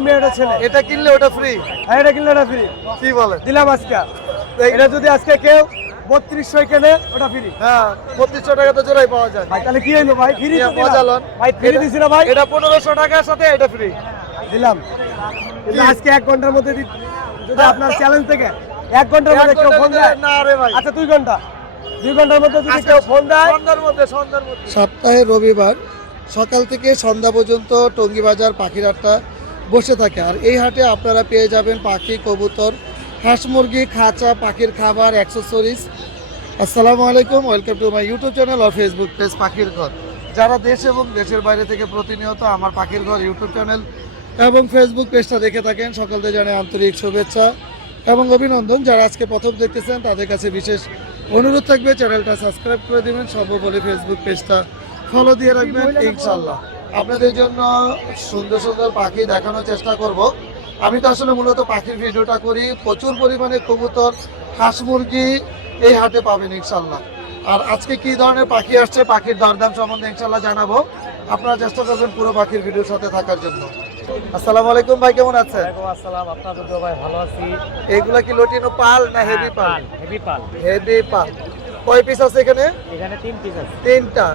কিন্তু মেয়ে এটা ছেলে। এটা কিনলে ওটা ফ্রি? আর এটা কিনলে এটা ফ্রি। কি বলে? দিলাম আজকে। এটা যদি আজকে কেউ 3200 কেনে ওটা ফ্রি। হ্যাঁ 3200 টাকা তো জোড়াই পাওয়া যায় ভাই তাহলে কি হইলো ভাই? ফ্রি তো মজা লন ভাই, ফ্রি দিছি না ভাই? এটা 1500 টাকার সাথে এটা ফ্রি দিলাম। কিন্তু আজকে 1 ঘন্টার মধ্যে যদি আপনার চ্যালেঞ্জ থেকে 1 ঘন্টার মধ্যে কেউ ফোন দেয় না রে ভাই। আচ্ছা 2 ঘন্টা 2 ঘন্টার মধ্যে যদি কেউ ফোন দেয় সন্ধ্যার মধ্যে সপ্তাহে রবিবার সকাল থেকে সন্ধ্যা পর্যন্ত টঙ্গী বাজার পাখির হাটটা বসে থাকে। আর এই হাটে আপনারা পেয়ে যাবেন পাখি, কবুতর, হাঁস মুরগি, খাঁচা, পাখির খাবার, অ্যাক্সেসরিজ। আসসালামু আলাইকুম, welcome to my YouTube channel আর ফেসবুক পেজ পাখির ঘর। যারা দেশ এবং দেশের বাইরে থেকে প্রতিনিয়ত আমার পাখির ঘর ইউটিউব চ্যানেল এবং ফেসবুক পেজটা দেখে থাকেন, সকলকে জানাই আন্তরিক শুভেচ্ছা এবং অভিনন্দন। যারা আজকে প্রথম দেখতেছেন তাদের কাছে বিশেষ অনুরোধ থাকবে চ্যানেলটা সাবস্ক্রাইব করে দিবেন, সর্বোপরি ফেসবুক পেজটা ফলো দিয়ে রাখবেন। ইনশাল্লাহ আপনাদের জন্য সুন্দর সুন্দর পাখি দেখানোর চেষ্টা করব। আমি তো আসলে মূলত পাখির ভিডিওটা করি, প্রচুর পরিমাণে কবুতর, হাঁস মুরগি এই হাটে পাবেন ইনশাল্লাহ। আর আজকে কি ধরনের পাখি আসছে, পাখির দরদাম সম্বন্ধে ইনশাল্লাহ জানাবো। আপনারা চেষ্টা করবেন পুরো পাখির ভিডিওর সাথে থাকার জন্য। আসসালামু আলাইকুম ভাই, কেমন আছেন? ওয়ালাইকুম আসসালাম। আপনাদের তো ভাই ভালো আছি। এইগুলা কি লটিনো পাল না হেভি পাল? হেভি পাল। হেভি পাল। কয় পিস আছে এখানে? এখানে 3 পিস আছে। 3টা।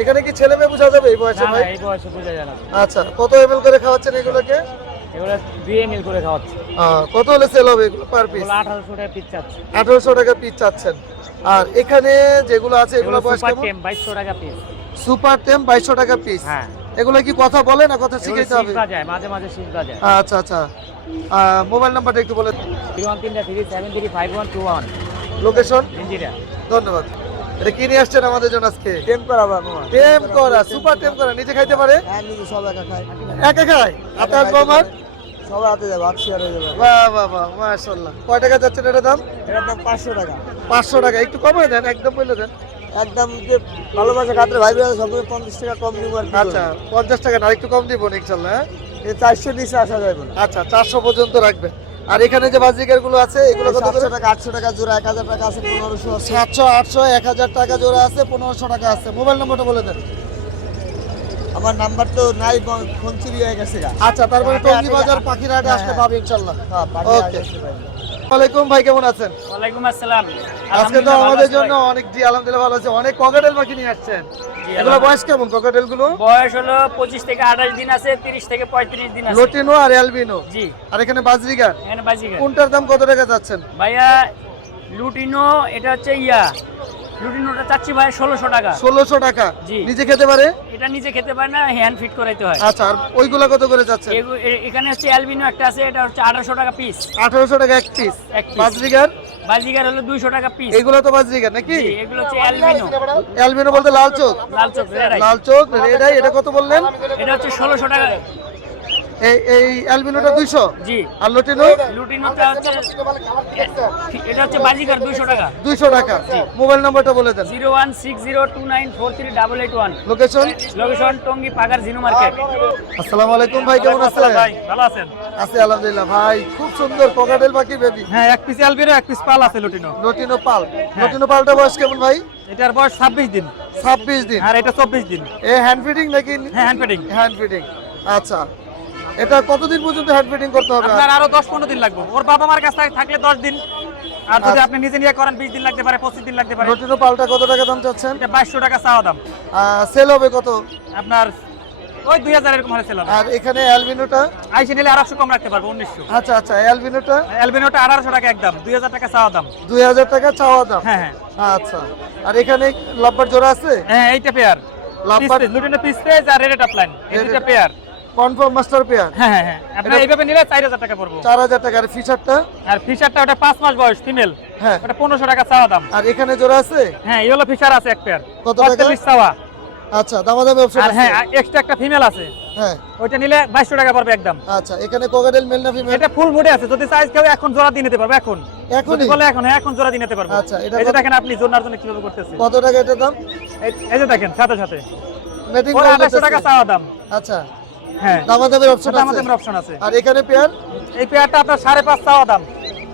এখানে কি ছেলে মেয়ে বোঝা যাবে এই বয়সে না ভাই? এই বয়সে বোঝা যায় না। আচ্ছা, কত এমএল করে খাওয়াচ্ছেন এগুলোকে? এগুলো 2 ml করে খাওয়াচ্ছি। কত হলে সেল হবে এগুলো পার পিস? এগুলো 1800 টাকা পিস চাচ্ছি। 1800 টাকা পিস চাচ্ছেন। আর এখানে যেগুলো আছে এগুলো বয়স সুপার কেমন? টেম 2200 টাকা পিস। সুপার টেম 2200 টাকা পিস। হ্যাঁ। এগুলো কি কথা বলে না কথা শিখাইতে হবে? শিখবা যায়, মাঝে মাঝে শিখবা যায়। আচ্ছা আচ্ছা। মোবাইল নাম্বারটা একটু বলে। 013373521 লোকেশন? ইঞ্জিরা। ধন্যবাদ। এটা কি নিয়ে আসছেন আমাদের জন্য আজকে? টেম করা বাবা। টেম করা, সুপার টেম করা। নিজে খাইতে পারে? হ্যাঁ নিজে সব একা খায়। একা খায়? হাতে আসবো আমার? সবাই হাতে যাবে, হাত শেয়ার হয়ে যাবে। বাহ বাহ বাহ, মাশাআল্লাহ। কয় টাকা যাচ্ছে এটার দাম? এটার দাম 500 টাকা। 500 টাকা। একটু কমায় দেন, একদম বলে দেন। একদম যে ভালোবাসা খাত্রে ভাই ভাই সব 50 টাকা কম দিব আর কি। আচ্ছা 50 টাকা না, একটু কম দিব ইনশাআল্লাহ। হ্যাঁ? এই 400 নিচে আসা যাবে না। আচ্ছা 400 পর্যন্ত রাখবেন। আর এখানে যে বাজিকার গুলো আছে এগুলো কত করে? 700 টাকা, 800 টাকা জোড়া, 1000 টাকা আছে, 1500 আছে। 700, 800, 1000 টাকা জোড়া আছে, 1500 টাকা আছে। মোবাইল নাম্বারটা বলে দেন। আমার নাম্বার তো নাই, ফোন চুরি হয়ে গেছে গা। আচ্ছা, তারপরে টঙ্গী বাজার পাখির হাটে আসলে পাবে ইনশাআল্লাহ। হ্যাঁ পাঠিয়ে ওকে। আসছে ভাই। ওয়ালাইকুম ভাই, কেমন আছেন? ওয়ালাইকুম আসসালাম। আজকে তো আমাদের জন্য অনেক, জি আলহামদুলিল্লাহ ভালো আছে। অনেক ককাটেল পাখি নিয়ে আসছেন। এগুলো বয়স কেমন ককাটেল গুলো? বয়স হলো 25 থেকে 28 দিন আছে, 30 থেকে 35 দিন আছে। লটিনো আর অ্যালবিনো। জি। আর এখানে বাজরিগার। এখানে বাজিগার। কোনটার দাম কত টাকা যাচ্ছেন? ভাইয়া লুটিনো এটা হচ্ছে লুটিনোটা চাচ্ছি ভাই 1600 টাকা। 1600 টাকা। জি। নিজে খেতে পারে? এটা নিজে খেতে পারে না, হ্যান্ড ফিট করাইতে হয়। আচ্ছা, আর ওইগুলা কত করে যাচ্ছেন? এখানে হচ্ছে অ্যালবিনো একটা আছে, এটা হচ্ছে 1800 টাকা পিস। 1800 টাকা এক পিস। এক piece। বাজরিগার? বাজিগার হলো 200 টাকা পিস। এগুলো তো বাজরিগার নাকি? জি, এগুলো হচ্ছে অ্যালবিনো। অ্যালবিনো বলতে লাল চোখ? লাল চোখ red eye। লাল চোখ রেড আই। এটা কত বললেন? এটা হচ্ছে 1600 টাকা। এই অ্যালবিনোটা 200। জি। আর লটিনো? লুটিনোটা হচ্ছে এটা হচ্ছে বাজিগার 200 টাকা। 200 টাকা। মোবাইল নাম্বারটা বলে দেন। 01602943881। লোকেশন? লোকেশন টঙ্গী পাগার জিনু মার্কেট। আসসালামু আলাইকুম ভাই, কেমন আছেন? ভাই ভালো আছেন? আছি আলহামদুলিল্লাহ ভাই। খুব সুন্দর ককাটেল পাখি বেবি। হ্যাঁ, এক পিস অ্যালবিনো, এক পিস পাল আছে লটিনো। লটিনো পাল। লটিনো পালটা বয়স কেমন ভাই? এটার বয়স 26 দিন 26 দিন। আর এটা 24 দিন। এ হ্যান্ড ফিডিং নাকি? হ্যাঁ, হ্যান্ড ফিডিং। Hand feeding. আচ্ছা, এটা কতদিন পর্যন্ত হ্যান্ড ফিডিং করতে হবে? আপনার আরো 10-15 দিন লাগবে। ওর বাবা মার কাছে থাকলে 10 দিন, আর যদি আপনি নিজে নিয়ে করেন 20 দিন লাগতে পারে, 25 দিন লাগতে পারে। লটিনো পালটা কত টাকা দাম চাচ্ছেন? এটা 2200 টাকা চাওয়া দাম। সেল হবে কত? আপনার ওই 2000 এরকম হলে সেল হবে। আর এখানে অ্যালবিনোটা? আইসে নিলে আর 100 কম রাখতে পারবো, 1900। আচ্ছা আচ্ছা, অ্যালবিনোটা? অ্যালবিনোটা 1800 টাকা একদম, 2000 টাকা চাওয়া দাম। 2000 টাকা চাওয়া দাম। হ্যাঁ হ্যাঁ আচ্ছা, আর এখানে লাভবার জোড়া আছে? হ্যাঁ, এইটা pair. Lovebird lutino peach face আর রেড অফ লাইন, এই দুটো পেয়ার। Confirm master pair. হ্যাঁ হ্যাঁ হ্যাঁ, আপনি এইভাবে নিলে 4000 টাকা পড়বো। 4000 টাকা। আর ফিচারটা? আর ফিশারটা ওটা 5 মাস বয়স, ফিমেল। হ্যাঁ। ওটা 1500 টাকা চাওয়া দাম। আর এখানে জোড়া আছে? হ্যাঁ, ইয়েলো ফিশার আছে এক পেয়ার, কত টাকা? 45 চাওয়া। আচ্ছা, দামাদামি অপশন আর আছে? হ্যাঁ, এক্সট্রা একটা ফিমেল আছে, হ্যাঁ। ওইটা নিলে 2200 টাকা পড়বে একদম। আচ্ছা, এখানে কোকাটেল মেল না ফিমেল? এটা ফুল মুডে আছে, যদি সাইজ কেউ এখন জোড়া দিয়ে নিতে পারবে। এখন এখনই? যদি বলে এখন, হ্যাঁ এখন জোড়া দিয়ে নিতে পারবে। আচ্ছা, এটা এই যে কত? দেখেন আপনি জোড়ার জন্য কিভাবে করতেছে। কত টাকা এটার দাম? এই যে দেখেন সাথে সাথে মেটিং ওর করে 2800 টাকা দিতেছে? চাওয়া দাম। আচ্ছা, হ্যাঁ, দামাদামির অপশন সেটা আছে? আমাদের অপশন আছে। আর এখানে পেয়ার? এই পেয়ারটা আপনার 5.5 চাওয়া দাম।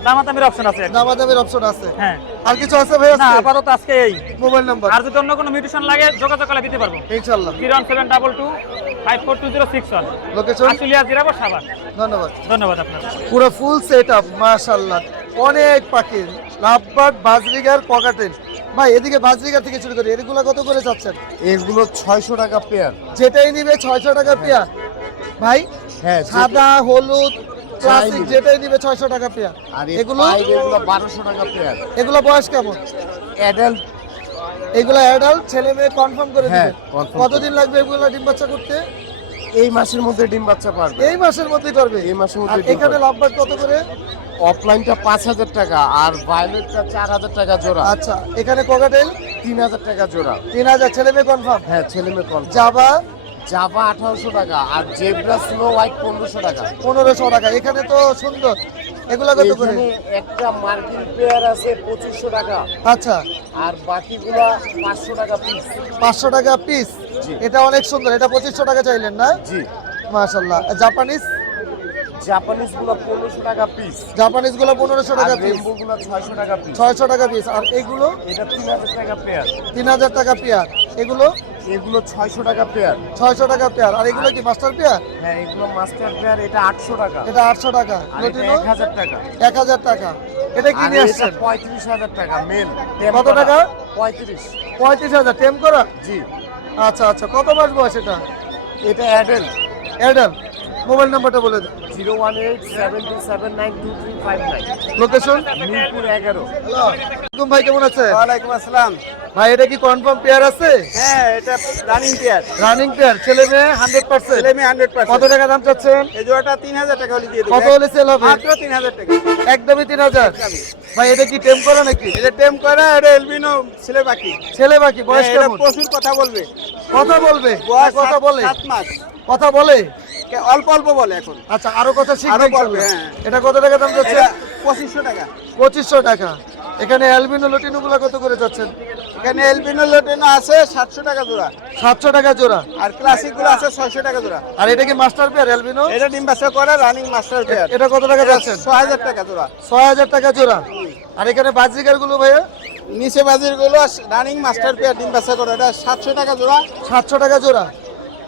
দামাদামির অপশন আছে দামাদামির অপশন আছে। হ্যাঁ। আর কিছু আছে ভাই? না আপাতত আজকে এই মোবাইল নাম্বার আর যদি অন্য কোনো মিউটেশন লাগে যোগাযোগ করলে দিতে পারবো। ইনশাআল্লাহ। 01722 লোকেশন আশুলিয়া জিরাবো সাভার। ধন্যবাদ। ধন্যবাদ আপনার। পুরো ফুল সেটআপ মাশাআল্লাহ, অনেক পাখি, লাভবার্ড, বাজরিগার, ককাটেল। ভাই এদিকে বাজরিগার থেকে শুরু করি, এগুলো কত করে যাচ্ছেন? এগুলো 600 টাকা পেয়ার। যেটাই নিবে 600 টাকা পেয়ার ভাই। হ্যাঁ, সাদা, হলুদ, ক্লাসিক নিবে। যেটাই নিবে 600 টাকা পেয়ার। আর এগুলো এগুলো 1200 টাকা পেয়ার। এগুলো বয়স কেমন? অ্যাডাল্ট। এগুলো অ্যাডাল্ট, ছেলে মেয়ে কনফার্ম করে হ্যাঁ, দিবে। confirm কতদিন লাগবে এগুলো ডিম বাচ্চা করতে? এই মাসের মধ্যে ডিম বাচ্চা পারবে। এই মাসের মধ্যে করবে। এই মাসের আর মধ্যে ডিম এখানে পারবে। লাভবার্ড কত করে? অফলাইনটা 5000 টাকা আর ভায়োলেটটা 4000 টাকা জোড়া। আচ্ছা, এখানে কোকাটেল 3000 টাকা জোড়া। 3000, ছেলে মেয়ে কনফার্ম। হ্যাঁ, ছেলে মেয়ে কল। জাভা জাভা 1800 টাকা আর জেব্রা স্নো হোয়াইট 1500 টাকা। 1500 টাকা। এখানে তো সুন্দর, এগুলা কত করে? এখানে একটা মার্কিন পেয়ার আছে 2500 টাকা আচ্ছা, আর বাকিগুলা 500 টাকা পিস। 500 টাকা পিস। জি। এটা অনেক সুন্দর, এটা 2500 টাকা চাইলেন না? জি। মাশাআল্লাহ। জাপানিজ জাপানিজ গুলো 1500 টাকা পিস। জাপানিজ গুলো 1500 টাকা আর পিস, রেনবো গুলো 600 টাকা পিস। 600 টাকা পিস। আর এগুলো এটা 3000 টাকা পেয়ার। 3000 টাকা পেয়ার। এগুলো এগুলো 600 টাকা পেয়ার। 600 টাকা পেয়ার। আর এগুলো কি মাস্টার পেয়ার? হ্যাঁ, এগুলো মাস্টার পেয়ার। এটা 800 টাকা। এটা 800 টাকা। আর এটা লটিনো 1000 টাকা। 1000 টাকা। এটা কি আর নিয়ে এটা আসছেন? 35000 টাকা মেল। কত টাকা? 35। 35000 টেম করা। জি। আচ্ছা আচ্ছা, কত মাস বয়স এটা? এটা অ্যাডাল্ট। অ্যাডাল্ট। মোবাইল নাম্বারটা বলে দেন। 01872792359। লোকেশন মিরপুর 11। আসসালামু ভাই, কেমন আছে? ওয়ালাইকুম আসসালাম। ভাই এটা কি কনফার্ম পেয়ার আছে? হ্যাঁ, এটা রানিং পেয়ার, রানিং পেয়ার, ছেলে মেয়ে 100%। ছেলে মেয়ে 100%। কত টাকা দাম চাচ্ছেন? এই জোড়াটা 3000 টাকা হলে দিয়ে দেব। কত হলে সেল হবে? মাত্র 3000 টাকা। একদমই 3000। ভাই এটা কি টেম করা নাকি? এটা টেম করা, এটা এলবিনো ছেলে বাকি। ছেলে বাকি, বয়স এটা কেমন? প্রচুর কথা বলবে। কথা বলবে? বয়স কথা বলে? 7 মাস। কথা বলে? অল্প অল্প বলে এখন। আচ্ছা, আরো কথা শিখবে আরো বলবে, ইনশাআল্লাহ। হ্যাঁ। এটা কত টাকা দাম যাচ্ছে? এটা 2500 টাকা। 2500 টাকা। এখানে অ্যালবিনো লটিনো গুলো কত করে যাচ্ছেন? এখানে এলবিনো লটিনো আছে 700 টাকা জোড়া। 700 টাকা জোড়া। আর ক্লাসিক গুলো আছে 600 টাকা জোড়া। আর এটা কি মাস্টার পেয়ার অ্যালবিনো? এটা ডিম বাচ্চা করে রানিং মাস্টার পেয়ার। এটা কত টাকা যাচ্ছেন? 6000 টাকা জোড়া। 6000 টাকা জোড়া। আর এখানে বাজরিকার গুলো ভাইয়া নিচে বাজির গুলো রানিং মাস্টার পেয়ার ডিম বাচ্চা করে, এটা 700 টাকা জোড়া। 700 টাকা জোড়া।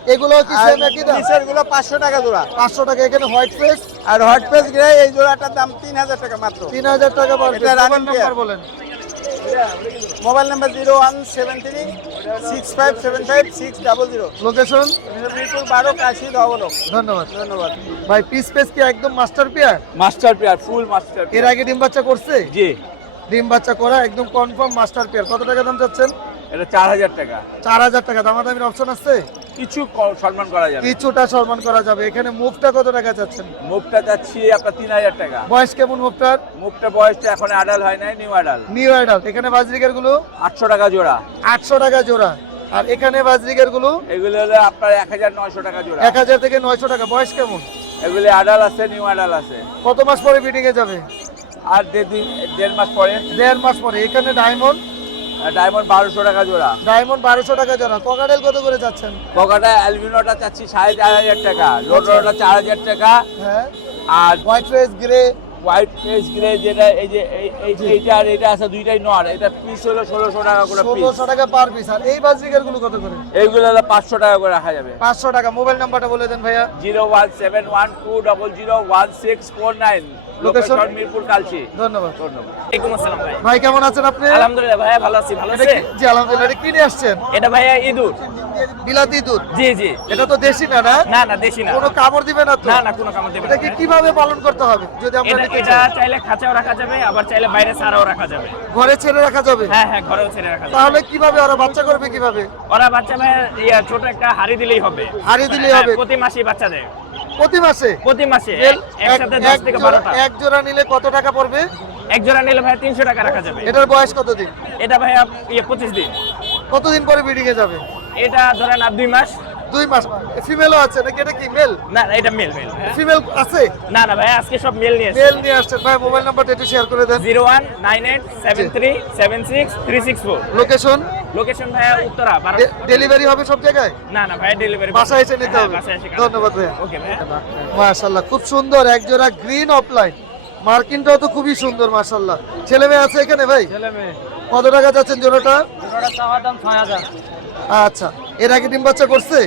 এগুলো কি আর সেম একই দাম? নিচের গুলো 500 টাকা জোড়া। 500 টাকা। এখানে হোয়াইট ফেস আর হট পেজ গ্রে এই জোড়াটার দাম 3000 টাকা মাত্র। 3000 টাকা পড়বে। এটা running মোবাইল নাম্বার পেয়ার। বলেন। Mobile number 01736575600। লোকেশন মিরপুর 12 কাশি ধবলক। ধন্যবাদ। ধন্যবাদ। ভাই পিস কি একদম মাস্টার পেয়ার? মাস্টার পেয়ার, ফুল মাস্টার। এর আগে ডিম বাচ্চা করছে? জি, ডিম বাচ্চা করা একদম কনফার্ম মাস্টার পেয়ার। কত টাকা দাম চাচ্ছেন? এটা 4000 টাকা। 4000 টাকা। দামাদামির অপশন আছে? কিছু সম্মান করা যাবে। কিছুটা সম্মান করা যাবে। এখানে মুভটা কত টাকা চাচ্ছেন? মুখটা যাচ্ছি আপনার 3000 টাকা। বয়স কেমন মুভটার? মুখটা বয়সটা এখন আডাল হয় নাই, নিউ আডাল। New adult. এখানে বাজরিকার গুলো 800 টাকা জোড়া। 800 টাকা জোড়া। আর এখানে বাজরিকার গুলো এগুলো হলো আপনার 1900 টাকা জোড়া। 1000 থেকে 900 টাকা। বয়স কেমন? এগুলো আডাল আছে, নিউ আডাল আছে। কত মাস পরে ব্রিডিং এ যাবে? আর দেড় মাস পরে। 1.5 মাস পরে। এখানে ডায়মন্ড ডায়মন্ড 1200 টাকা জোড়া। 1200 টাকা জোড়া। ককাটেল কত করে যাচ্ছেন? বগাটা অ্যালবিনোটা চাচ্ছি 4500 টাকা, লোডোটা 4000 টাকা। হ্যাঁ। আর white face grey white face grey যেটা এই যে এইটা আর এটা আছে, দুইটাই নর। এটা পিস হলো 1600 টাকা করে পিস। 1600 টাকা পার পিস। আর এই বাজরিকার গুলো কত করে? এইগুলো হলো 500 টাকা করে রাখা যাবে। 500 টাকা। মোবাইল নাম্বারটা বলে দেন ভাইয়া। 01712001649। লোকেশন লোকেশন মিরপুর কালচি। ধন্যবাদ। ধন্যবাদ। ওয়ালাইকুম আসসালাম ভাই। ভাই কেমন আছেন আপনি? আলহামদুলিল্লাহ ভাইয়া ভালো আছি। ভালো এটা আছে? কি- জি আলহামদুলিল্লাহ। এটা কি নিয়ে আসছেন? এটা ভাইয়া ইঁদুর। বিলাতি দুধ। জি জি। এটা তো দেশি না, না? না না দেশি না। কোনো কামড় দিবে না তো? না না কোনো কামড় দেবে না। এটাকে কিভাবে পালন করতে হবে যদি আমরা নিতে এটা চাই? চাইলে খাঁচাও রাখা যাবে, আবার চাইলে বাইরে ছাড়াও রাখা যাবে। ঘরে ছেড়ে রাখা যাবে? হ্যাঁ হ্যাঁ, ঘরেও ছেড়ে রাখা যাবে। তাহলে কিভাবে ওরা বাচ্চা করবে কিভাবে? ওরা বাচ্চা ছোট একটা হাড়ি দিলেই হবে। হাড়ি দিলেই হবে? হ্যাঁ, প্রতি মাসেই বাচ্চা দেয়। প্রতি মাসে? প্রতি মাসে এক- একসাথে এক 10 থেকে জোড়া- 12টা। এক জোড়া নিলে কত টাকা পড়বে? এক জোড়া নিলে ভাইয়া 300 টাকা রাখা যাবে। এটার বয়স কতদিন? এটা ভাইয়া 25 দিন। কতদিন পরে ব্রিডিং এ যাবে? এটা ধরেন আর 2 মাস। 2 মাস। ফিমেলও আছে নাকি? এটা কি মেল? না না, এটা মেল মেল। ফিমেল আছে? না না ভাইয়া, আজকে সব মেল নিয়ে মেল নিয়ে আসছেন। ভাই মোবাইল নাম্বারটা একটু শেয়ার করে দেন। 01987376 লোকেশন লোকেশন ভাইয়া উত্তরা 12। ডেলিভারি হবে সব জায়গায়? না না ভাইয়া, ডেলিভারি বাসায় এসে নিতে হবে? বাসায় এসে ধন্যবাদ ভাইয়া। ওকে ভাইয়া। মাশাআল্লাহ, খুব সুন্দর এক জোড়া গ্রিন অফলাইন মার্কিনটাও তো খুবই সুন্দর মাশাআল্লাহ। ছেলে মেয়ে আছে এখানে ভাই? ছেলে মেয়ে কত টাকা যাচ্ছেন জোড়াটা? জোড়াটা চাওয়া দাম 6000। আচ্ছা, এর আগে ডিম বাচ্চা করছে?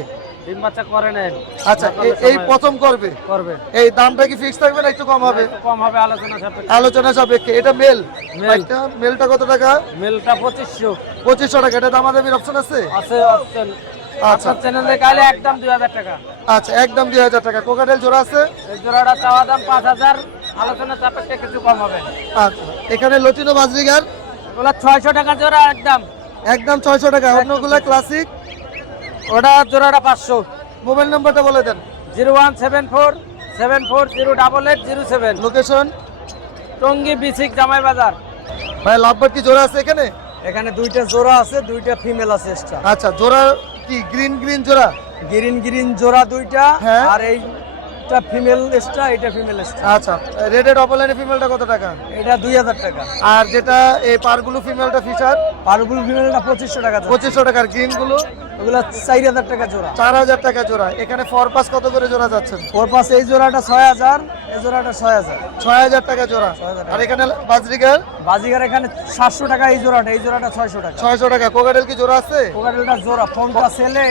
ডিম বাচ্চা করে নেন। আচ্ছা, এই প্রথম করবে? করবে। এই দামটা কি ফিক্স থাকবে না একটু কম হবে? একটু কম হবে আলোচনা সাপেক্ষে। আলোচনা সাপেক্ষে। এটা মেল? মেল। মেলটা কত টাকা? মেলটা 2500 2500 টাকা। এটা দামাদামির অপশন আছে? আছে অপশন। আচ্ছা আপনার চ্যানেলে গাইলে একদম 2000 টাকা। আচ্ছা, একদম 2000 টাকা। কোকাটেল জোড়া আছে? এই জোড়াটা চাওয়া দাম 5000, আলোচনা সাপেক্ষে কিছু কম হবে। আচ্ছা, এখানে লটিনো বাজরিগার ওগুলা 600 টাকা জোড়া একদম। একদম 600 টাকা। অন্যগুলা ক্লাসিক? ওটা জোড়াটা 500। মোবাইল নাম্বারটা বলে দেন। 0174 74088807। লোকেশন? টঙ্গী বিসিক জামাই বাজার। ভাই লাভবার্ড কি জোড়া আছে এখানে? এখানে দুইটা জোড়া আছে, দুইটা ফিমেল আছে এক্সট্রা। আচ্ছা, জোড়া কি গ্রিন জোড়া? গ্রিন জোড়া দুইটা, হ্যাঁ। আর এইটা ফিমেল এক্সট্রা, এটা ফিমেল এক্সট্রা। আচ্ছা, রেডেড অপলাইনে ফিমেলটা কত টাকা? এটা 2000 টাকা। আর যেটা এই পারগুলো ফিমেলটা ফিশার? পারগুল ফিমেলটা 2500 টাকা জোড়া। 2500 টাকার। গ্রিনগুলো? ওগুলা 4000 টাকা জোড়া। 4000 টাকা জোড়া। এখানে ফরপাস কত করে জোড়া যাচ্ছেন? ওর পাশে এই জোড়াটা 6000, এই জোড়াটা 6000। 6000 টাকা জোড়া। 6000 টাকা। আর এখানে বাজরিগার? বাজিগার এখানে 700 টাকা এই জোড়াটা, এই জোড়াটা 600 টাকা। 600 টাকা। কোকাটেল কি জোড়া আছে? কোকাটেলটা জোড়া, ফোনটা ছেলে,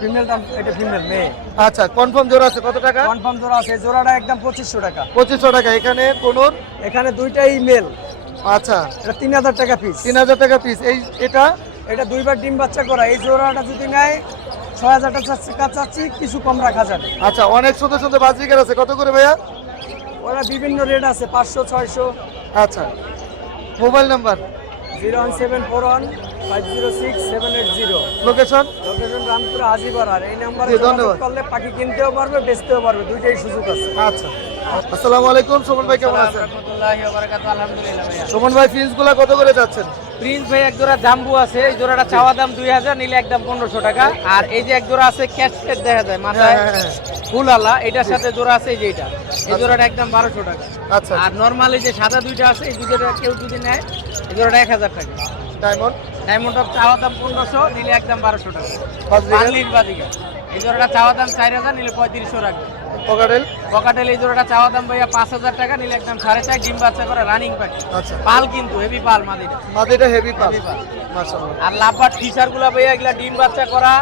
ফিমেলটা এটা ফিমেল মেয়ে। আচ্ছা, কনফার্ম জোড়া আছে কত টাকা? কনফার্ম জোড়া আছে, এই জোড়াটা একদম 2500 টাকা। 2500 টাকা। এখানে কোনোর? এখানে দুইটাই মেল। আচ্ছা, এটা 3000 টাকা পিস। 3000 টাকা পিস। এটা এটা দুইবার ডিম বাচ্চা করা। এই জোড়াটা যদি নেয় 6000 টাকা চাচ্ছি, কিছু কম রাখা যাবে। আচ্ছা, অনেক সুন্দর সুন্দর বাজরিগার আছে। কত করে ভাইয়া? ওরা বিভিন্ন রেট আছে, 500 600। আচ্ছা, mobile number? 01741 506 780। Location? Location Rampur হাজিবাড়ার। এই নাম্বারে জি, যোগাযোগ ধন্যবাদ। করলে পাখি কিনতেও পারবে, বেচতেও পারবে, দুইটাই সুযোগ আছে। আচ্ছা, আসসালামু আলাইকুম। সুমন ভাই কেমন আছেন? রাহমাতুল্লাহি ওয়া বারাকাতুহু। আলহামদুলিল্লাহ ভাইয়া। সুমন ভাই ফিন্স গুলা কত করে যাচ্ছেন? প্রিন্স ভাই এক জোড়া জাম্বু আছে, এই জোড়াটা চাওয়া দাম 2000, নিলে একদম 1500 টাকা। আর এই যে এক জোড়া আছে ক্যাটকেট দেখা যায় মাথায় হ্যাঁ। ফুলালা, এটার সাথে জোড়া আছে এই যে এটা, এই জোড়াটা একদম 1200 টাকা। আচ্ছা, আর নরমালি যে সাদা দুইটা আছে, এই দুইটা কেউ যদি নেয় এই জোড়াটা 1000 টাকা। ডায়মন্ড ডায়মন্ড অফ চাওয়া দাম 1500, নিলে একদম 1200 টাকা। বাজরিগার? বার্লির বাজিকা এই জোড়াটা চাওয়া দাম 4000, নিলে 3500 রাখবে। কোকাটেল? বকাটেল এই জোড়াটা চাওয়া দাম ভাইয়া 5000 টাকা, নিলে একদম 4.5 ডিম বাচ্চা করে রানিং পাখি। আচ্ছা, পাল কিন্তু হেভি পাল মাদিটা। মাদিটা হেভি পাল। Heavy পাল। মাশাআল্লাহ। আর লাভবাট ফিচার গুলা ভাইয়া এগুলা ডিম বাচ্চা করা,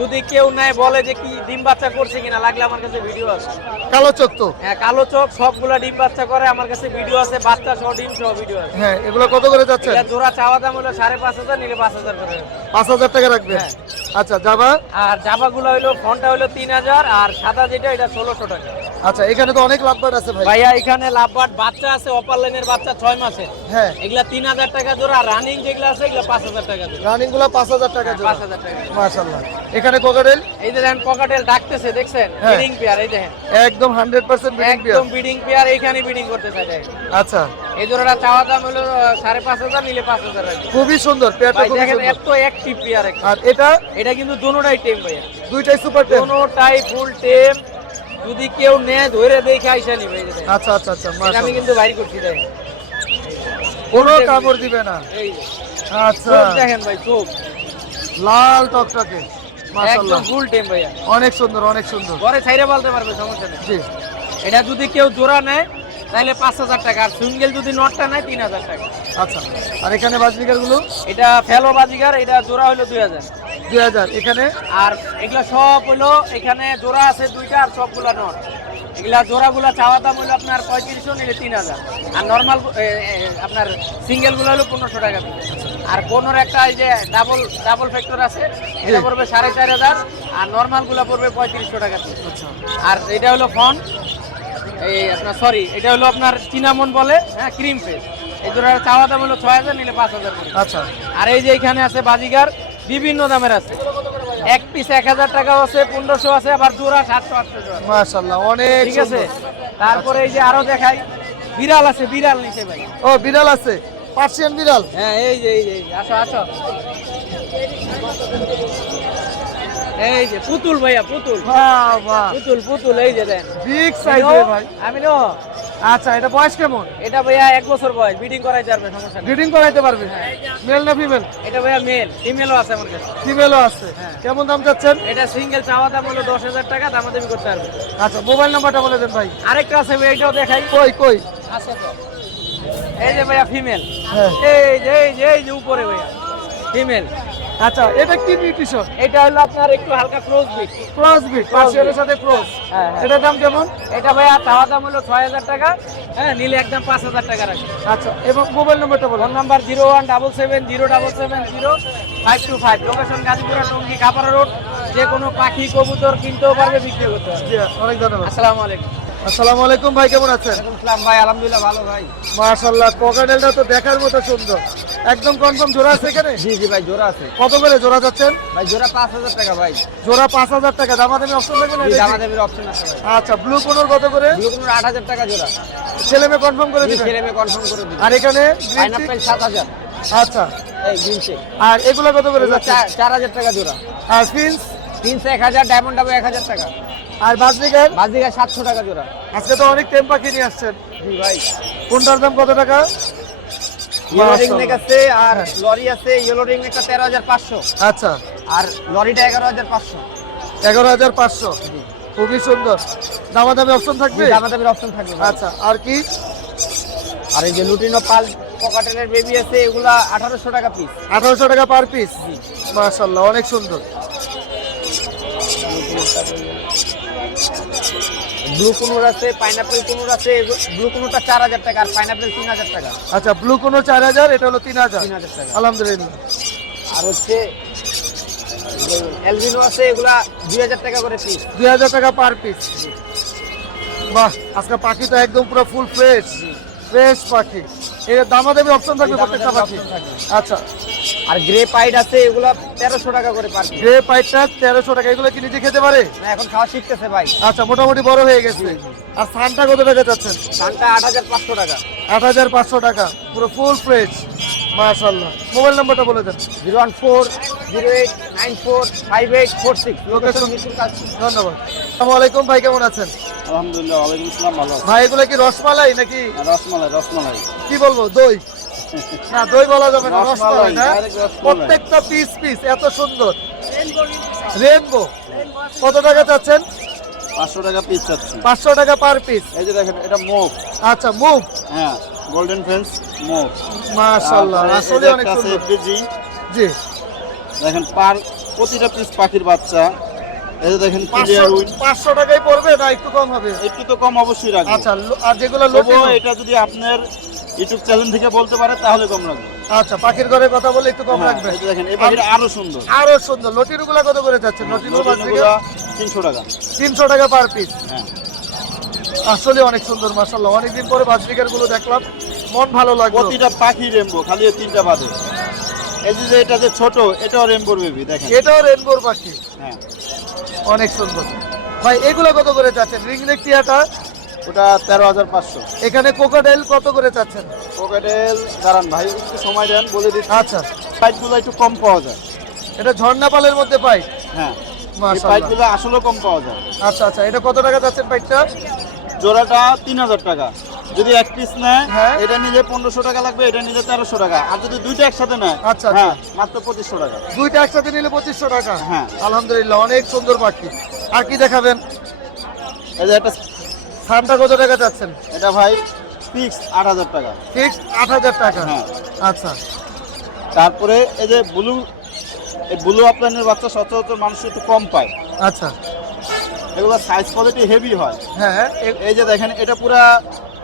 যদি কেউ নেয় বলে যে কি ডিম বাচ্চা করছে কিনা, লাগলে আমার কাছে ভিডিও আছে। কালো চোখ তো? হ্যাঁ, কালো চোখ সবগুলা ডিম বাচ্চা করে, আমার কাছে ভিডিও আছে, বাচ্চা সহ ডিম সহ ভিডিও আছে। হ্যাঁ, এগুলো কত করে যাচ্ছেন? এটা জোড়া চাওয়া দাম হলো 5500, নিলে 5000 করে। 5000 টাকা রাখবেন? হ্যাঁ। আচ্ছা, জাবা? আর জাবাগুলো হইলো ফোনটা হইলো 3000, আর সাদা যেটা এটা 1600 টাকা। আচ্ছা, এখানে তো অনেক লাভবার্ড আছে ভাই। ভাইয়া এখানে লাভবাট বাচ্চা আছে, অপার লাইনের বাচ্চা 6 মাসের, হ্যাঁ, এগুলা 3000 টাকা জোড়া। রানিং যেগুলো আছে এগুলা 5000 টাকা জোড়া। রানিং গুলো 5000 টাকা জোড়া। 5000 টাকা। মাশাআল্লাহ। এখানে কোকাটেল? এই যে দেখেন পকেটেল ডাকতেছে, দেখছেন? হ্যাঁ। ব্রিডিং পেয়ার, এই দেখেন একদম 100% ব্রিডিং পেয়ার। একদম ব্রিডিং পেয়ার, এইখানে ব্রিডিং করতে চাই দেখেন। আচ্ছা, এই জোড়াটা চাওয়া দাম হলো 5500, নিলে 5000 রাখবে। খুবই সুন্দর পেয়ারটা, ভাই খুবই দেখেন সুন্দর। এত অ্যাক্টিভ পেয়ার। আর এটা? এটা কিন্তু দোনোটাই টেম ভাইয়া, দুইটাই সুপার টেন? দোনোটাই ফুল টেম। যদি কেউ নেয় ধরে দেখে আইসা নিবে। এই যে দেখেন, আচ্ছা আচ্ছা আচ্ছা, এটা আমি মাশাআল্লাহ। কিন্তু বাইর করছি দেখেন। কোনো কামড় দিবে না? এই যে আচ্ছা, চোখ দেখেন ভাই, চোখ লাল টকটকে, মাশাআল্লাহ। একদম ফুল টেম ভাইয়া, অনেক সুন্দর, অনেক সুন্দর। ঘরে ছাইরে বলতে পারবে, সমস্যা নেই। জি। এটা যদি কেউ জোড়া নেয় তাহলে 5000 টাকা, আর সিঙ্গেল যদি নটটা নেয় 3000 টাকা। আচ্ছা, আর এখানে বাজরিকার গুলো? এটা ফেলো বাজিগার, এটা জোড়া হলো 2000। 2000। এখানে? আর এগুলা সব হলো, এখানে জোড়া আছে দুইটা, আর সবগুলা নট। এগুলা জোড়াগুলা চাওয়া দাম হলো আপনার 3500, নিলে 3000। আর নর্মাল আপনার সিঙ্গেল গুলো হলো 1500 টাকা পিস। আর কোনোর একটা এই যে ডাবল ফ্যাক্টর আছে, এটা পড়বে 4500, আর নর্মাল গুলা পড়বে 3500 টাকা পিস। আচ্ছা, আর এটা হলো ফন, এই আপনার সরি, এটা হলো আপনার চিনামন বলে, হ্যাঁ, ক্রিম ফেস। এই জোড়ার চাওয়া দাম হলো 6000, নিলে 5000 করে। আচ্ছা, আর এই যে এখানে আছে বাজিগার, বিভিন্ন দামের আছে, এক পিস 1000 টাকাও আছে, 1500 আছে, আবার জোড়া 700 800 আছে। মাশাআল্লাহ, অনেক ঠিক আছে। সুন্দর। তারপরে এই যে আরো দেখাই, বিড়াল আছে, বিড়াল নিচে ভাই। ও, বিড়াল আছে? পার্সিয়ান বিড়াল? হ্যাঁ, এই যে আসো আসো, এই যে পুতুল ভাইয়া, পুতুল বাহ বাহ, পুতুল, এই যে দেন, বিগ সাইজের ভাই। আমি নো। আচ্ছা, এটা বয়স কেমন? এটা ভাইয়া 1 বছর বয়স, ব্রিডিং করাইতে পারবে, সমস্যা নেই। ব্রিডিং করাইতে পারবে? মেল না ফিমেল? এটা ভাইয়া মেল, ফিমেলও আছে আমার কাছে। ফিমেলও আছে? কেমন দাম যাচ্ছেন? এটা সিঙ্গেল চাওয়া দাম হলো 10000 টাকা, দামাদামি করতে পারবে। আচ্ছা, মোবাইল নাম্বারটা বলে দেন ভাই। আরেকটা আছে ভাই, এটাও দেখাই। কই কই? এই যে ভাইয়া ফিমেল, হ্যাঁ। এই যে উপরে ভাইয়া ফিমেল। আচ্ছা, এটা কি নিউট্রিশন? এটা হলো আপনার একটু হালকা ক্রস বিট। ক্রস বিট, পার্সিয়ানের সাথে ক্রস। হ্যাঁ, হ্যাঁ। এটার দাম কেমন? এটা ভাইয়া চাওয়া দাম হলো 6000 টাকা, হ্যাঁ নিলে একদম 5000 টাকা রাখবে। আচ্ছা, এবং মোবাইল নম্বরটা বলুন। ফোন নাম্বার 01770770525, লোকেশন গাজীপুরা টঙ্গী কাপাড়া রোড। যে কোনো পাখি কবুতর কিনতেও পারবে, বিক্রি করতে পারবে। জি, অনেক ধন্যবাদ। আসসালামু আলাইকুম। আসসালামু আলাইকুম ভাই, কেমন আছেন? আসসালাম ভাই, আলহামদুলিল্লাহ ভালো ভাই। মাশাআল্লাহ, কোকাটেলটা তো দেখার মতো সুন্দর, একদম কনফার্ম জোড়া আছে এখানে? জি জি ভাই, জোড়া আছে কত করে জোড়া যাচ্ছেন? ভাই, জোড়া 5000 টাকা ভাই। জোড়া 5000 টাকা। দামাদামি অপশন থাকবে না? দামাদামির অপশন আছে ভাই। আচ্ছা, ব্লু কোনোর কত করে? বিয়োগুলোর 8000 টাকা জোড়া। ছেলে মেয়ে কনফার্ম করে দিবেন? ছেলে মেয়ে কনফার্ম করে দিন। আর এখানে পাইনাপল 7000। আচ্ছা, এই গ্রিন চেক আর এগুলা কত করে যাচ্ছে? 4000 টাকা জোড়া। আর ফিন্স 1000, ডায়মন্ড ডাবল 1000 টাকা। আর বাজরিকার? বাজিকা 700 টাকা জোড়া। আজকে তো অনেক টেম পাখি নিয়ে আসছেন, জি ভাই। কোনটার দাম কত টাকা? ইয়েলো রিং নেক আছে, আর লরি আছে। ইয়েলো রিং নেকটা 13500, আচ্ছা, আর লরিটা 11500। 11500, খুবই সুন্দর। দামাদামি অপশন থাকবে? দামাদামির অপশন থাকবে ভাই। আচ্ছা, আর কি? আর এই যে লুটিনো পাল পকাটেলের বেবি আছে, এগুলা 1800 টাকা পিস। 1800 টাকা পার পিস। মাশাআল্লাহ, অনেক সুন্দর। ব্লু কুনুর আছে, পাইনাপল কুনুর আছে। ব্লু কুনুরটা 4000 টাকা, আর পাইনাপল 3000 টাকা। আচ্ছা, ব্লু কোনো 4000, এটা হলো 3000। 3000 টাকা। আলহামদুলিল্লাহ। আর হচ্ছে এলবিনো আছে, এগুলা 2000 টাকা করে পিস। 2000 টাকা পার পিস। বাহ, আজকে পাখি তো একদম পুরো ফুল ফ্রেশ, ফ্রেশ পাখি। এর দামাদামি অপশন থাকবে প্রত্যেকটা পাখি? আচ্ছা, আর গ্রে পাইড আছে, এগুলা 1300 টাকা করে পার পিস। গ্রে পাইটটা 1300 টাকা। এগুলো কি নিজে খেতে পারে? না, এখন খাওয়া শিখতেছে ভাই। আচ্ছা, মোটামুটি বড় হয়ে গেছে। আর সানটা কত টাকা যাচ্ছেন? দামটা 8500 টাকা। 8500 টাকা, পুরো ফুল ফ্রেশ। মাশাআল্লাহ, মোবাইল নাম্বারটা বলে দেন। 01408945846, লোকেশন মিরপুর কালচি। ধন্যবাদ। আসসালামু আলাইকুম ভাই, কেমন আছেন? আলহামদুলিল্লাহ, ওয়ালাইকুম আসসালাম, ভালো। ভাই, এগুলো কি রসমালাই নাকি রসমালাই। কি বলবো, দই? না, দই বলা যাবে না, রসমালাই না। direct রসমালাই। প্রত্যেকটা পিস পিস এত সুন্দর। রেনবো কত টাকা চাচ্ছেন? 500 টাকা পিস চাচ্ছি। 500 টাকা পার পিস। এই যে দেখেন, এটা মুভ। আচ্ছা, মুভ। হ্যাঁ, গোল্ডেন ফেন্স মুভ। মাশাআল্লাহ, আসলে অনেক সুন্দর। এফডিজি জি, দেখেন, প্রতিটা পিস পাখির বাচ্চা। এই যে দেখেন, 500 টাকাই পড়বে না একটু কম হবে? একটু তো কম অবশ্যই রাখবে। আচ্ছা, আর যেগুলো তবুও লোকে, এটা যদি আপনার ইউটিউব চ্যানেল থেকে বলতে পারে তাহলে কম রাখবে। আচ্ছা, পাখির ঘরে কথা বলে একটু কম হ্যাঁ, রাখবে। এই যে দেখেন, এই পাখিটা আরো সুন্দর। আরো সুন্দর। লটিরগুলা কত করে যাচ্ছে? লটিরগুলো লটিনোগুলা 300 টাকা। 300 টাকা পার পিস। হ্যাঁ, আসলে অনেক সুন্দর, মাশাআল্লাহ। অনেকদিন পরে বাজরিকার গুলো দেখলাম, মন ভালো লাগলো। প্রতিটা পাখি রেমবো, খালি এই তিনটা বাদে। এই যে এটা যে ছোট, এটাও রেমবোর বেবি, দেখেন। এটাও রেনবোর পাখি, হ্যাঁ, অনেক সুন্দর। ভাই, এগুলো কত করে চাচ্ছেন? রিং নেক টিয়াটা? ওটা 13500। এখানে কোকাটেল কত করে চাচ্ছেন? কোকাটেল দাঁড়ান ভাই, একটু সময় দেন, বলে দিচ্ছি। আচ্ছা, পাইপগুলো একটু কম পাওয়া যায়। এটা ঝর্ণা পালের মধ্যে পাই? হ্যাঁ, এই মাশাআল্লাহ। পাইপগুলো আসলে কম পাওয়া যায়। আচ্ছা আচ্ছা, এটা কত টাকা চাচ্ছেন পাইপটা? জোড়াটা 3000 টাকা। যদি এক পিস নেয়, হ্যাঁ। এটা নিলে 1500 টাকা লাগবে, এটা নিলে 1300 টাকা। আর যদি দুইটা একসাথে নেয়, আচ্ছা, হ্যাঁ, মাত্র 2500 টাকা। দুইটা একসাথে নিলে 2500 টাকা। হ্যাঁ। আলহামদুলিল্লাহ, অনেক সুন্দর পাখি। আর কি দেখাবেন? এই যে একটা, সানটা কত টাকা চাচ্ছেন? এটা ভাই ফিক্স 8000 টাকা। ফিক্স 8000 টাকা। হ্যাঁ। আচ্ছা, তারপরে এই যে এই ব্লু আপলাইনের বাচ্চা সচরাচর মানুষ একটু কম পায়। আচ্ছা, এগুলো সাইজ কোয়ালিটি হেভি হয়। হ্যাঁ। এই যে দেখেন, এটা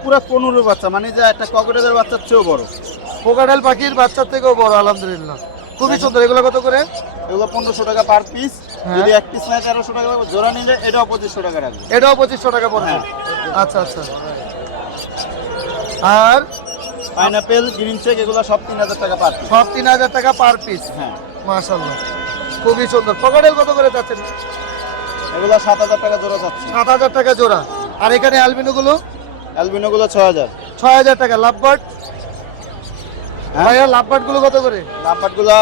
পুরা কনুরের বাচ্চা, মানে যে একটা ককটেলের বাচ্চার চেয়েও বড়। কোকাটেল পাখির বাচ্চার থেকেও বড়, আলহামদুলিল্লাহ, খুবই সুন্দর। এগুলো কত করে? এগুলো 1500 টাকা পার পিস। হ্যাঁ। যদি এক পিস নেয় 1300 টাকা লাগবে। জোড়া নিলে এটাও 2500 টাকা রাখবে। এটাও 2500 টাকা পড়বে। হ্যাঁ। আচ্ছা আচ্ছা। আর পাইনাপেল, গ্রিন চেক, এগুলো সব 3000 টাকা পার পিস। সব 3000 টাকা পার পিস। হ্যাঁ, মাশাআল্লাহ, খুবই সুন্দর। কোকাটেল কত করে চাচ্ছেন? এগুলো 7000 টাকা জোড়া যাচ্ছে। 7000 টাকা জোড়া। আর এখানে অ্যালবিনো গুলো? অ্যালবিনো গুলো 6000। 6000 টাকা। লাভবার্ড? ভাইয়া, লাভবার্ড গুলো কত করে? নাম্বার গুলো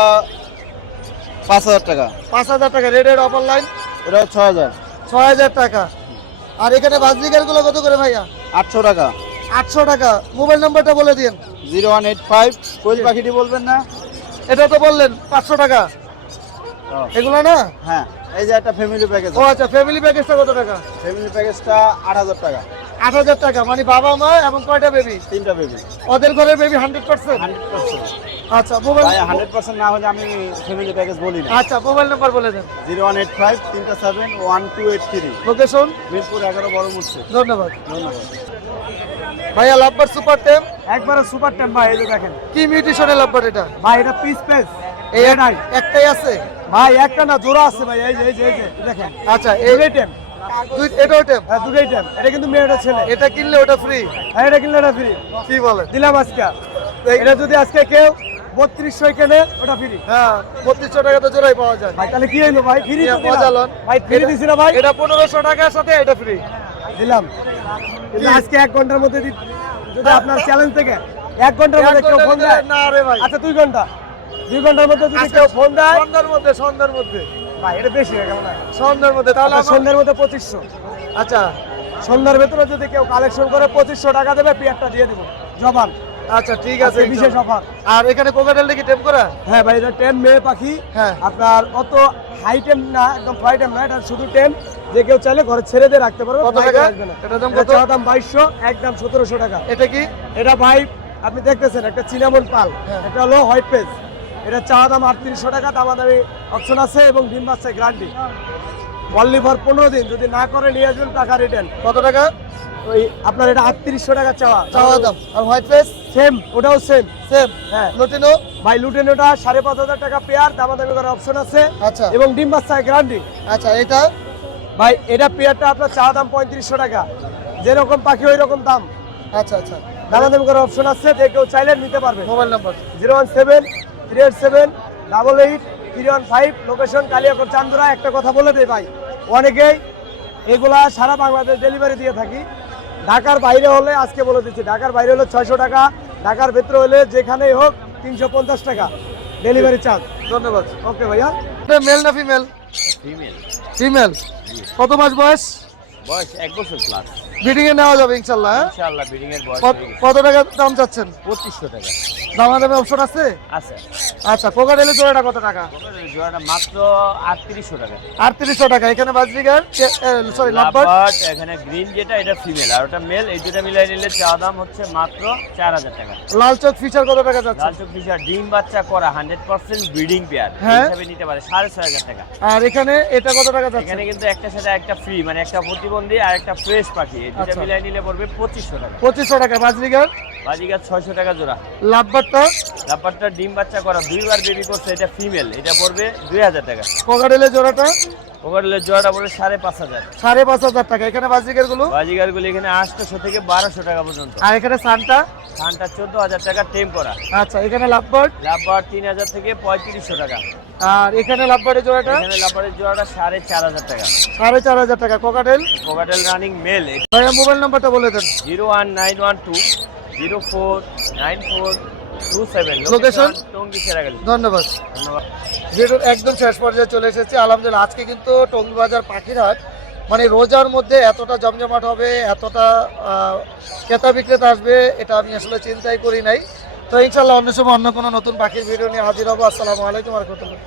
5000 টাকা। 5000 টাকা। রেডের অপার লাইন? এটাও 6000। 6000 টাকা। আর এখানে বাজরিকার গুলো কত করে ভাইয়া? 800 টাকা। 800 টাকা। মোবাইল নাম্বারটা বলে দিন। 0185। কোয়েল পাখিটি বলবেন না? এটা তো বললেন 500 টাকা। এগুলো না? হ্যাঁ, এই যে একটা ফ্যামিলি প্যাকেজ। ও আচ্ছা, ফ্যামিলি প্যাকেজটা কত টাকা? ফ্যামিলি প্যাকেজটা 8000 টাকা। 8,000 টাকা, মানে বাবা মা এবং কয়টা বেবি? 3টা বেবি। ওদের ঘরে বেবি 100%? 100%। আচ্ছা, মোবাইল, ভাই 100% না হলে আমি ফ্যামিলি প্যাকেজ বলি না। আচ্ছা মোবাইল নাম্বার বলে দেন। 0185 377 1283। লোকেশন? মিরপুর 11 বড় মুর্শিদ। ধন্যবাদ। ধন্যবাদ। ভাইয়া লাভবার সুপার টেম, একবারে সুপার টেম ভাই, এই যে দেখেন কি মিউটেশনের লাভবার এটা? ভাই, এটা পিস পেস এই একটাই আছে ভাই, একটা না জোড়া আছে ভাই, এই যে এই যে এই যে দেখেন। আচ্ছা, এই দুটোই টেম, এটাও টেম? হ্যাঁ দুটোই টেম। এটা কিন্তু মেয়েটা ছেলে, এটা কিনলে ওটা ফ্রি? আর এটা কিনলে এটা ফ্রি কি বলেন? দিলাম আজকে। এটা যদি আজকে কেউ 3200 কেনে ওটা ফ্রি। হ্যাঁ, 3200 টাকা তো জোড়াই পাওয়া যায়। ভাই তাহলে কি হইলো ভাই, ফ্রি তো মজা লন ভাই, ফ্রি দিছি না ভাই, এটা 1500 টাকার সাথে এটা ফ্রি দিলাম। কিন্তু আজকে 1 ঘন্টার মধ্যে যদি আপনার চ্যালেঞ্জ থেকে 1 ঘন্টার মধ্যে কেউ ফোন দেয়, না রে ভাই, আচ্ছা 2 ঘন্টা, 2 ঘন্টার মধ্যে যদি কেউ ফোন দেয়, সন্ধ্যার মধ্যে ভাই এটা বেশি হয়ে গেল না? সন্ধ্যার মধ্যে তাহলে আচ্ছা, সন্ধ্যার মধ্যে 2500। আচ্ছা সন্ধ্যার ভেতরে যদি কেউ কালেকশন করে 2500 টাকা দেবে, পিয়ারটা দিয়ে দেবো জবান। আচ্ছা ঠিক আছে, আজকে বিশেষ অফার। আর এখানে কোকাটেলটা কি টেম করা? হ্যাঁ ভাই, এটা টেম মেয়ে পাখি। হ্যাঁ। আপনার অত হাই টেম না, একদম ফ্লাই টেম না, এটা শুধু টেম, যে কেউ চাইলে ঘরে ছেড়ে দিয়ে রাখতে পারবে। কত fly টাকা? আসবে না। এটার দাম এটা কত? চাওয়া দাম 2200, একদম 1700 টাকা। এটা কি? এটা ভাই আপনি দেখতেছেন একটা চিনামন পাল, হ্যাঁ। এটা হলো হোয়াইট পেজ। এটা চাওয়া দাম 3800 টাকা, দামাদামি অপশন আছে এবং ডিম বাচ্চা গ্যারান্টি। অনলি ফর 15 দিন, যদি না করে নিয়ে আসবেন টাকা রিটার্ন। কত টাকা ওই আপনার এটা 3800 টাকা চাওয়া চাওয়া দাম? আর হোয়াইট ফেস? সেম, ওটাও সেম। সেম। হ্যাঁ লুটিনো? ভাই লুটেনোটা 5500 টাকা পেয়ার, দামাদামি করার অপশন আছে আচ্ছা এবং ডিম বাচ্চা গ্যারান্টি। আচ্ছা, এটা? ভাই এটা পেয়ারটা আপনার চাওয়া দাম 3500 টাকা, যেরকম পাখি ওই রকম দাম, আচ্ছা আচ্ছা, দামাদামি করার অপশন আছে, যে কেউ চাইলে নিতে পারবে। Mobile number? 017-387-88-315, লোকেশন কালিয়াকৈর চান্দুরা। একটা কথা বলে দেই ভাই, অনেকেই এগুলা সারা বাংলাদেশ ডেলিভারি দিয়ে থাকি। ঢাকার বাইরে হলে আজকে বলে দিচ্ছি, ঢাকার বাইরে হলে 600 টাকা, ঢাকার ভেতরে হলে যেখানেই হোক 350 টাকা ডেলিভারি চার্জ। ধন্যবাদ। ওকে ভাইয়া। এটা মেল না ফিমেল? ফিমেল। ফিমেল। কত মাস বয়স? বয়স 1 বছর প্লাস। ব্রিডিং এ নেওয়া যাবে ইনশাআল্লাহ? হ্যাঁ? ইনশাআল্লাহ ব্রিডিং এর বয়স কত টাকা দাম চাচ্ছেন? 2500 টাকা দামাদামি অপশন আছে? আছে। আচ্ছা, কোকাটেলের জোড়াটা কত টাকা? জোড়াটা মাত্র 3800 টাকা। 3800 টাকা। এখানে বাজরিগার, সরি লাভবার্ড, লাভবার্ড, এখানে গ্রিন যেটা এটা ফিমেল, আর ওটা মেল। এই দুটো মিলাই নিলে চাওয়া দাম হচ্ছে মাত্র 4000 টাকা। লাল চোখ ফিচার কত টাকা যাচ্ছে? লাল চোখ ফিশার ডিম বাচ্চা করা 100% ব্রিডিং পেয়ার, হ্যাঁ। হিসাবে নিতে পারে 6500 টাকা। আর এখানে এটা কত টাকা যাচ্ছে? এখানে কিন্তু একটা সাথে একটা ফ্রি, মানে একটা প্রতিবন্ধী আর একটা ফ্রেশ পাখি, এই দুটো আচ্ছা। মিলাই নিলে পড়বে 2500 টাকা। 2500 টাকা। বাজরিগার? বাজিগার 600 টাকা জোড়া। লাভবার্ডটা? লাভবার্ডটা ডিম বাচ্চা করা 2বার বেবি করছে, এটা ফিমেল, এটা পড়বে 2000 টাকা। কোকাটেলের জোড়াটা? ওভারলের জোড়াটা পড়বে 5500। 5500 টাকা। এখানে বাজরিগার গুলো? বাজিগার গুলো এখানে 800 থেকে 1200 টাকা পর্যন্ত। আর এখানে সানটা? ধানটা 14000 টাকা টেম করা। আচ্ছা, এখানে লাভবার্ড? লাভবার্ড 3000 থেকে 3500 টাকা। আর এখানে লাভবার্ডের জোড়াটা? এখানে লাভবার্ডের জোড়াটা 4500 টাকা। 4500 টাকা। কোকাটেল? Cockatiel running male. ভাইয়া মোবাইল নাম্বারটা বলে দেন। 01912 049427। লোকেশন? টঙ্গী সেরাগালি। ধন্যবাদ। ধন্যবাদ। ভিডিওর একদম শেষ পর্যায়ে চলে এসেছি আলহামদুলিল্লাহ। আজকে কিন্তু টঙ্গী বাজার পাখির হাট, মানে রোজার মধ্যে এতটা জমজমাট হবে, এতটা ক্রেতা বিক্রেতা আসবে, এটা আমি আসলে চিন্তাই করি নাই। তো ইনশাল্লাহ অন্য সময় অন্য কোনো নতুন পাখির ভিডিও নিয়ে হাজির হবো। আসসালামু আলাইকুম ওয়া রাহমাতুল্লাহ।